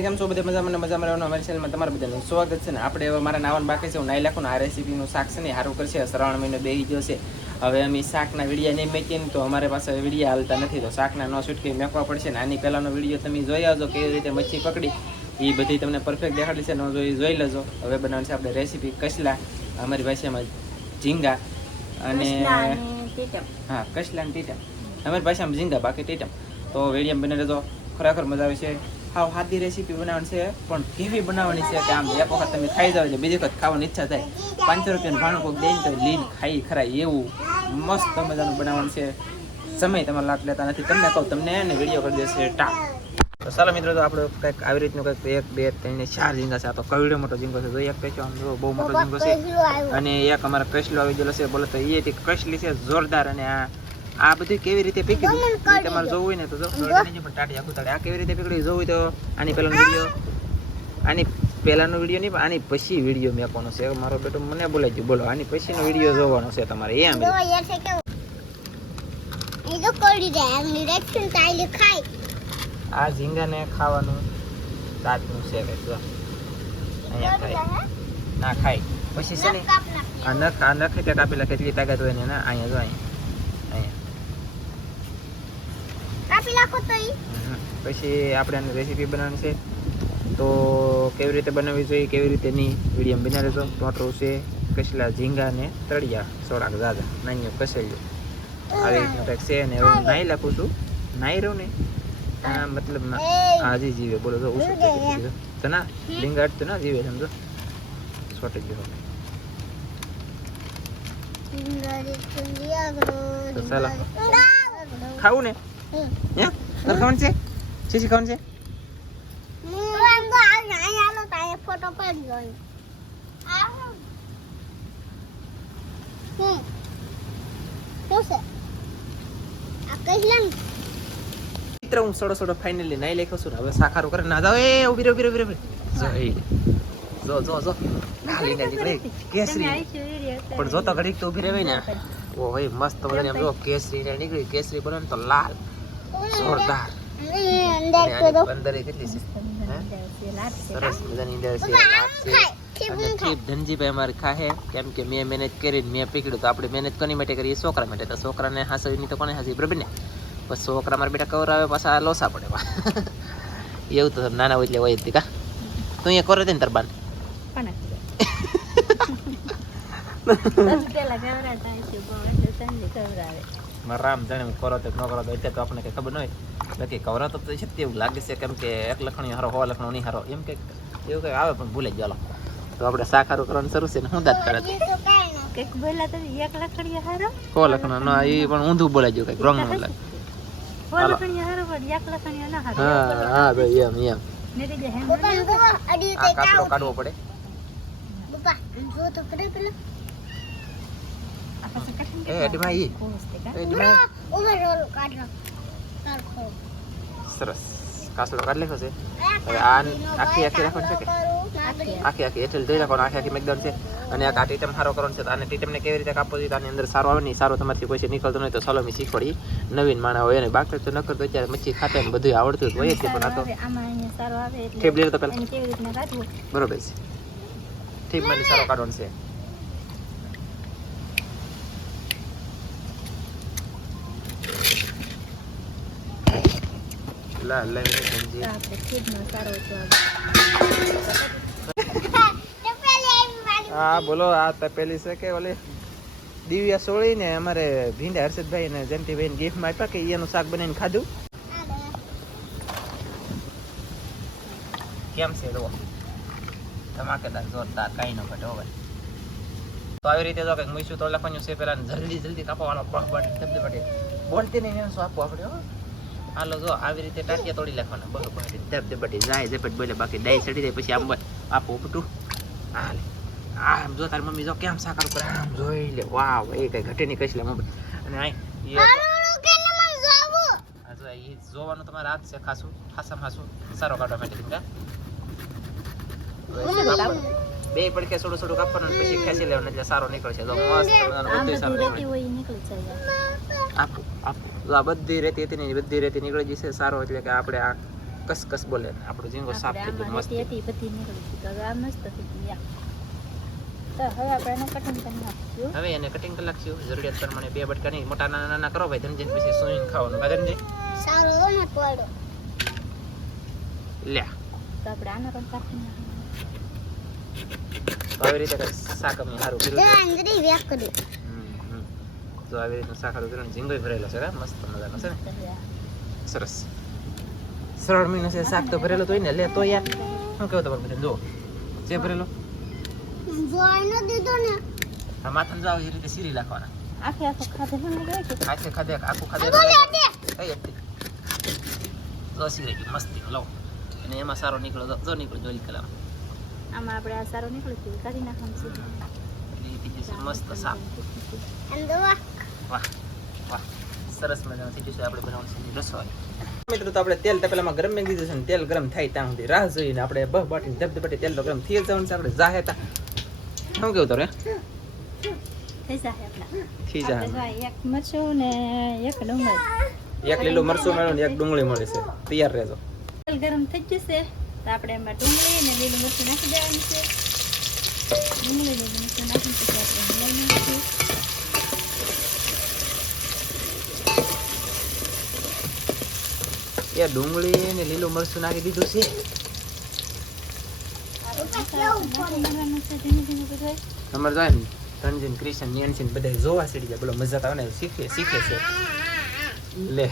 કેમ છો? બધા મજામાં મજામાં રહેવાનું અમારી ચેનલમાં તમારા બધાનું સ્વાગત છે ને આપણે હવે મારા નાવાનું બાકી છે હું નાઈ લાખું ને આ રેસીપીનું શાક છે ને સારું કરશે. શ્રાવણ મહિનો બે છે. હવે અમે શાકના વિડીયા નહીં મેકીએ ને તો અમારે પાસે વિડીયા હાલતા નથી. તો શાકના ન છૂટકી મેકવા પડશે ને આની પહેલાંનો વીડિયો તમે જોઈ આવજો કેવી રીતે મચ્છી પકડી. એ બધી તમને પરફેક્ટ દેખાડી છે ન જોઈ જોઈ લેજો. હવે બનાવવાની છે આપણે રેસીપી કસલા. અમારી ભાષામાં ઝીંગા અને હા કસલા અને ટીટમ. અમારી ભાષામાં ઝીંગા બાકી ટીટમ. તો વિડીયા બને રહેજો ખરેખર મજા આવે છે. હાવ સાદી રેસીપી બનાવવાની છે પણ કેવી બનાવવાની છે કે આમ એક વખત તમે ખાઈ જાવ બીજી વખત ખાવાની ઈચ્છા થાય. પાંચસો રૂપિયાનું ભાણું કોઈક દઈને તો લીન ખાઈ ખરા એવું મસ્ત મજાનું બનાવવાનું છે. સમય તમારે લાટ લેતા નથી. તમને કહું તમને ને વીડિયો કરી દેશે ટા તો ચાલો મિત્રો તો આપણે કંઈક આવી રીતનું કંઈક એક બે ત્રણ ચાર ઝીંગા છે. આ તો કવડો મોટો ઝીંગો છે. તો એક પેચો આમ જો બહુ મોટો ઝીંગો છે. અને એક અમારા કસલો આવી ગયેલો છે. બોલો તો એ કસલી છે જોરદાર. અને આ આ બધું કેવી રીતે પીકી તમારે જોવું હોય ને તો જો પણ ટાટી આખું તાડે આ કેવી રીતે પીકડી જોવું તો આની પહેલાનો વીડિયો. આની પહેલાનો વીડિયો નહીં આની પછી વીડિયો મેકવાનો છે. મારો બેટો મને બોલાઈ ગયો. બોલો આની પછીનો વીડિયો જોવાનો છે તમારે. એમ. આ ઝીંગાને ખાવાનું દાંતનું છે કે જો. અહીંયા ખાય. ના ખાય. પછી છે ને આ નખ આ નખ એટલે કાપેલા કેટલી તાકાત હોય ને અહીંયા જો અહીંયા. અહીંયા તો પછી આપણે આની રેસીપી બનાવવાની છે. તો કેવી રીતે બનાવવી જોઈએ કેવી રીતે નહીં વિડીયમ બના રહેજો. ટોટરું છે. કસલા ઝીંગા ને તળિયા સોડાક દાદા નાની કસેલું. આવી રીતનું કંઈક છે અને એવું નાહી લખું છું. નાહી રહું ને? હા. મતલબ હા જી જીવે બોલો તો ઉછું તો ના લિંગા તો ના જીવે સમજો. છોટી ગયો તો ચાલો. ખાવું ને? હે? તારે ખાવાનું છે? શીશી ખાવાનું છે? ફોટો પાડી દો હમ શું છે આ કઈ મિત્ર હું સોડો સોડો ફાઇનલી નાઈ લેખો છું ને હવે સાખારું કરે. ના જાવ એ ઊભી રહે ઊભી રહે ઊભી રહે. જો એ. જો જો જો. ખાલી ના નીકળે કેસરી. પણ જો તો ઘડીક તો ઊભી રહેવાય ને. ઓ ભાઈ મસ્ત મજાની આમ જો કેસરી ને નીકળી. કેસરી બને તો લાલ. જોરદાર. અંદર કેટલી હે? સરસ મજાની અંદર છે લાટ છે. અને ઠીક ધનજીભાઈ અમારે ખાહે કેમ કે મેં મહેનત કરીને મેં પીકડ્યું તો આપણે મહેનત કોની માટે કરીએ? છોકરા માટે. તો છોકરાને હાસવીની તો કોને હાસવી બરાબર ને? બસ છોકરા મારા બેટા કવરાવે પાછા લોસા પડે. એવું તો નાના હોય એટલે હોય જ કા? તું અહીંયા કરે ને તરબાન મારા રામ જાણે હું કરો તો ન કરો તો અત્યારે તો આપણને કઈ ખબર ન હોય. બાકી કવરો તો છે એવું લાગે છે કેમ કે એક લખણી હારો હોવા લખણો નહીં હારો. એમ કે એવું કઈ આવે પણ ભૂલે જ ચાલો તો આપણે સાકારું કરવાનું શરૂ છે ને હું દાંત કરે હો લખણો ના એ પણ ઊંધું બોલાઈ ગયું કંઈક રોંગ ન લાગે હા હા ભાઈ એમ એમ. આ કાપડો કાઢવો પડે. પપ્પા જો તો પડે પેલો. એ એડમાં ઈ એડમાં ઓવર રોલ કાઢો સરખો સરસ કાસલો કાઢ લેખો છે હવે આ આખી આખી રાખવાનું છે કે આખી આખી એટલે ધોઈ રાખવાનું આખી આખી મેકદમ છે અને આ ટીટમ સારો કરવાનો છે તો આને ટીટમને કેવી રીતે કાપવો જોઈએ આની અંદર સારો આવે નહીં સારો તમારથી કોઈ નીકળતો નહીં તો ચાલો મેં શીખવાડી નવીન માણા હોય અને બાકી તો નકર તો અત્યારે મચ્છી ખાતે બધું આવડતું જ હોય છે પણ આ તો ઠેપ લઈ લો તો પેલા બરોબર છે ઠીકમાંથી સારો કાઢવાનો છે લા લા સમજી હા બોલો આ તપેલી છે કે ઓલી દિવ્યા સોળી ને અમારે ભીંડા હર્ષદભાઈ ને જયંતિભાઈ ને ગિફ્ટમાં આપ્યા કે એનું શાક બનાવીને ખાધું? કેમ છે જુઓ. ધમાકેદાર જોરદાર કાંઈ ન ઘટે હવે તો આવી રીતે જો કંઈક મૂઈશું તો લખવાનું છે પેલા જલ્દી જલ્દી કાપવાનો બોલતી નહીં એને શું આપવું આપણે હો? હાલો જો આવી રીતે ટાંટિયા તોડી લખવાના બરોબર ધબધબાટી જાય ઝપટ બોલે બાકી ડાઈ ચડી જાય પછી આમ બોલ આપો ઉપટું હાલે. આમ જો તારી મમ્મી જો કેમ સાકાર કરે? આમ જોઈ લે. વાવ એ કઈ ઘટે નહીં કઈ લે મમ્મી. અને એ જોવાનું તમારે હાથ છે ખાસું ખાસા ખાસું. સારો કાઢવા માટે દીકરા બે પડકે થોડું થોડું કાપવાનું પછી ખેંચી લેવાનું એટલે સારો નીકળશે. જો મસ્ત મજાનો બધું સારું નીકળશે આપો. આ બધી રેતી હતી ને એ બધી રેતી નીકળી જશે સારો એટલે કે આપણે આ કસ કસ બોલે આપણો ઝીંગો સાફ થઈ ગયો મસ્ત. હતી બધી નીકળી ગઈ. હવે આ મસ્ત થઈ ગઈ તો હવે આપણે એને કટિંગ કરી નાખ્યું હવે એને કટિંગ કરી નાખશું. જરૂરિયાત પ્રમાણે બે બટકા નહીં. મોટા નાના નાના કરો ભાઈ ધનજીન પછી સુઈન ખાવાનું. ભાઈ ધનજી? સારું ને પડો. લે તો આપણે આને પણ કાપી નાખીશું તો આવી રીતે શાક અમે સારું કર્યું. તો આવી રીતનું સારું કર્યું ઝીંગો ભરેલો છે હા? મસ્ત મજાનો છે ને? સરસ. સરળ મહિનો છે શાક તો ભરેલો તો ને લે તો યાર. શું કેવું તમારે બધાને જો જે ભરેલો. આ માથાને જાવ એ રીતે સીરી નાખવાના. આખે આખો ખાધે નીકળે આખું ખાધે જો સીરી મસ્તી લઉં અને એમાં સારો નીકળો જો- જો નીકળ્યો જોઈ કલામ આમાં આપણે આ સારો નીકળ્યું કાઢી નાખવાનું છે. મસ્ત વા વાહ વાહ. સરસ મજાનું થઈ જશે આપણે બનાવવાનું રસોઈ. મિત્રો તો આપણે તેલ તપેલામાં ગરમ મેં દીધું છે ને તેલ ગરમ થાય ત્યાં સુધી રાહ જોઈને આપણે બહ બાટીને ધબધબાટી તેલ તો ગરમ થઈ જવાનું છે. આપણે જાહેતા શું કેવું તારે? થઈ જાય એક મરચું ને એક ડુંગળી. એક લીલું મરચું મળ્યું ને એક ડુંગળી મળે છે. તૈયાર રહેજો. તેલ ગરમ થઈ જશે તો આપણે એમાં ડુંગળી ને લીલું મરચું નાખી દેવાનું છે. ડુંગળી લીલું મરચું નાખી આપણે હલાવી નાખીશું એ ડુંગળી ને લીલું મરચું નાખી દીધું છે. અમારે જાય ને ધનજીન ક્રિશન નેન્સીન બધા જોવા સીડી જાય. બોલો મજા આવે ને શીખે શીખે છે. લે.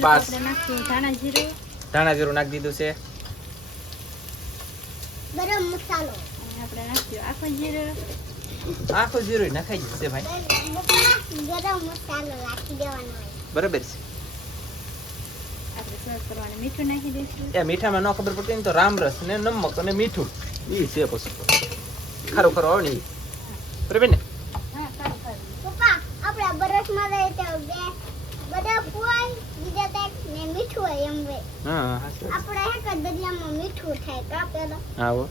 નાખીશું ધાણા જીરું નાખી દીધું છે. ગરમ મસાલો. અને આપણે નાખ્યું આખું જીરું આખું જીરું નાખાઈ જશે ભાઈ. ગરમ મસાલો નાખી દેવાનો બરાબર છે. કરવાનું. મીઠું નાખી દઈશું. એ મીઠામાં ન ખબર પડતી ને તો રામરસ ને નમક અને મીઠું. એ છે પછી. ખારું ખારું આવે ને ઈ. બરાબર ને? હા સારું સારું. પપ્પા આપણા બરફમાં રહે તો બે બરફ હોય બીજા કંઈક ને મીઠું હોય એમ હોય. હા હા આપણે એક જ દરિયામાં મીઠું થાય કા પેલા હા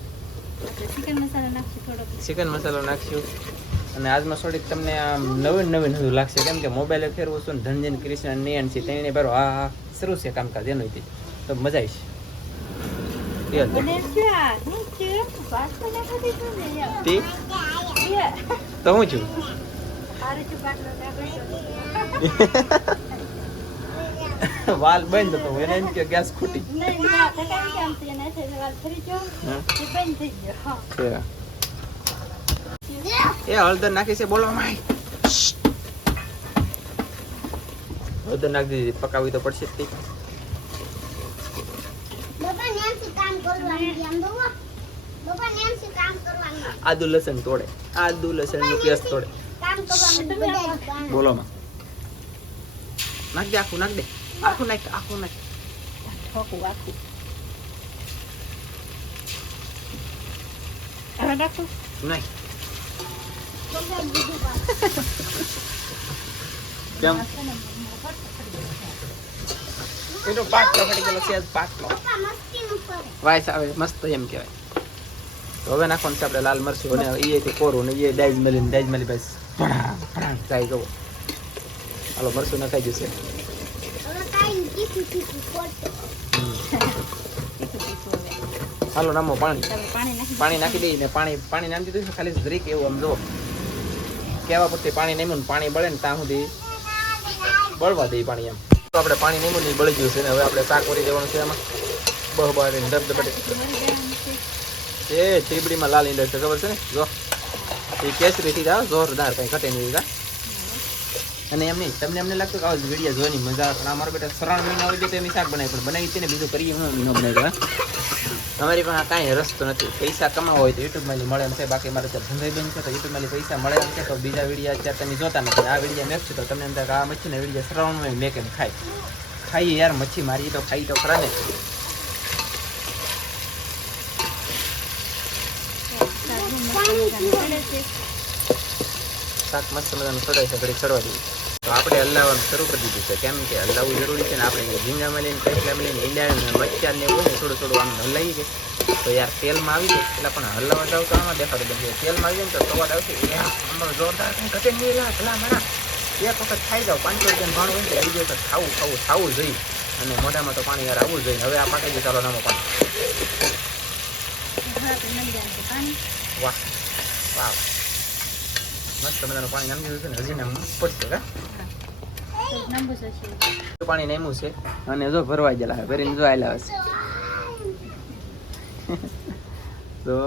ચિકન મસાલો નાખશું ચિકન મસાલો અને આજમાં થોડીક તમને આમ નવીન નવીન હજુ લાગશે. કેમ કે મોબાઈલે ફેરવું છું ધનજન કૃષ્ણ નિયન છે તેને બારો હા હા શરૂ છે કામકાજ એનું થી તો મજા આવી. તે હું છું. વાલ બંધ હતો એને એમ કે ગેસ ખૂટી. એ હળદર નાખી છે બોલવા માય હળદર નાખી દીધી પકાવી તો પડશે જ આદુ લસણ તોડે. આદુ લસણનું પેસ્ટ તોડે. બધા. બોલો માં. નાખ દે આખું નાખ દે. આખું નાખ આખું નાખ. ઠોકું આખું. નાખું? નહીં બધા કામ. કેમ આ છે ને, મોટો પકડી ગયો. એનો પાટલો ફટી ગયેલો છે, પાટલો. મસ્તીનું આવે, મસ્ત એમ કહેવાય. તો હવે નાખવાનું છે આપણે લાલ મરચું અને એ કોરું ને એ ડાઈજ મળી ડાઈજ મળી બસ ભણા ભણા જાય જવો હાલો, મરચું નખાઈ જશે. હાલો, નામો પાણી. પાણી નાખી પાણી દઈ ને પાણી પાણી નાખી દીધું ખાલી જરીક એવું આમ જુઓ કેવા પૂરતી પાણી નહીં ને પાણી બળે ને ત્યાં સુધી બળવા દઈ પાણી એમ. તો આપણે પાણી નહીં ને બળી ગયું છે ને હવે આપણે શાક કરી દેવાનું છે એમાં. બહુ બારી ધબ ધબડે મરી જવાનું છે. એ ત્રીબડીમાં લાલ ઈંડા છે, ખબર છે ને? જો. એ કેસરી થી જાવ જોરદાર કઈ ઘટે નહીં અને એમ નહીં, તમને એમને લાગતું કે આવો વીડિયો જોવાની મજા આવે, પણ અમારો બેટા શ્રાવણ મહિના હોય તો એમ શાક બનાવી, પણ બનાવી છે ને બીજું કરીએ હું મહિનો બનાવી અમારી પાસે કાંઈ રસ્તો નથી, પૈસા કમાવા હોય તો યુટ્યુબમાંથી મળે એમ છે, બાકી મારે ત્યાં ધંધો બંધ છે તો યુટ્યુબમાંથી પૈસા મળે એમ છે, તો બીજા વિડીયા અત્યારે તમે જોતા નથી, આ વિડીયા મેક છે તો તમને એમ આ મચ્છીના વીડિયો શ્રાવણમાં મેક એમ ખાય? ખાઈએ યાર મચ્છી મારી તો ખાઈ તો ખરા ને. શાક મસ્ત મજાનું ચડાય છે ઘડી ચડવા દઈએ. આપણે હલાવવાનું શરૂ કરી દીધું છે. કેમ કે હલાવવું જરૂરી છે ને આપણે ઝીંગામાં લઈને કૈકલામાં લઈને ઈંડા મચ્છાર ને એવું ને થોડું થોડું આમ હલાવી છે તો યાર તેલમાં આવી જાય, એટલે પણ હલાવવા જાવ તો આમાં દેખાડો બધું તેલમાં આવી જાય તો સ્વાદ આવશે. આમાં જોરદાર ઘટે નહીં લા, ભલા મારા. એક વખત ખાઈ જાવ પાંચસો રૂપિયાનું ભાણું હોય ને બીજી વખત ખાવું ખાવું ખાવું જોઈએ. અને મોઢામાં તો પાણી યાર આવવું જોઈએ. હવે આ પાકી ગયું ચાલો નામો પાણી વાહ. વાહ. મસ્ત મજાનું પાણી નામી દીધું છે ને. હજી ને પડશે પાણી નામ્યું છે. અને જો ભરવા ગયેલા હવે ભરીને જો આવેલા હશે. જો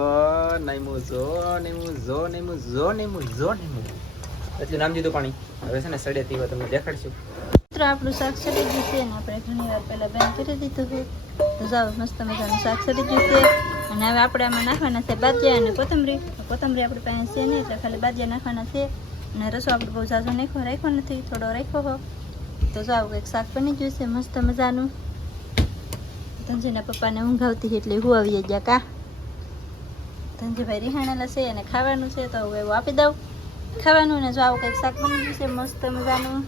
નામ્યું જો નામ્યું જો નામ્યું જો નામ્યું જો નામ્યું એટલું નામ દીધું પાણી. હવે છે ને સડે તીવા તમને દેખાડશું. મિત્રો આપણું શાક સડી ગયું છે અને આપણે ઘણી વાર પહેલાં બેન કરી દીધું છે તો જાઓ મસ્ત મજાનું શાક સડી ગયું છે. અને હવે આપણે આમાં નાખવાના છે બાજિયા અને કોથમરી. કોથમરી આપણી પાસે છે નહીં એટલે ખાલી બાજિયા નાખવાના છે. અને રસો, આપણે બહુ ઝાઝો નાખ્યો, રાખ્યો નથી, થોડો રાખ્યો હો. તો જો આવું કંઈક શાક બની ગયું છે, મસ્ત મજાનું. ધનજીના પપ્પાને ઊંઘ આવતી એટલે હું આવી ગયા કા. ધનજીભાઈ રિહાણેલા છે અને ખાવાનું છે, તો હું એવું આપી દઉં. ખાવાનું ને જો આવું કંઈક શાક બની ગયું છે, મસ્ત મજાનું.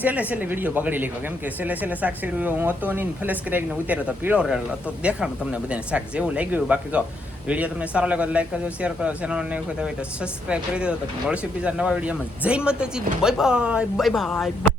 છેલ્લે છેલ્લે વીડિયો પકડી લીધો, કેમ કે છેલ્લે છેલ્લે શાક શેડ્યું હું હતો નહીં ફ્લેશ કરીને ઉતાર્યો તો પીળો રહેલો તો દેખાણું તમને બધાને શાક જેવું લાગ્યું, બાકી તો વીડિયો તમને સારો લાગ્યો લાઈક કરજો શેર કરો ચેનલને એવું હોય તો સબસ્ક્રાઈબ કરી દેજો. તો મળશું બીજા નવા વિડીયોમાં. જય માતાજી બાય બાય બાય બાય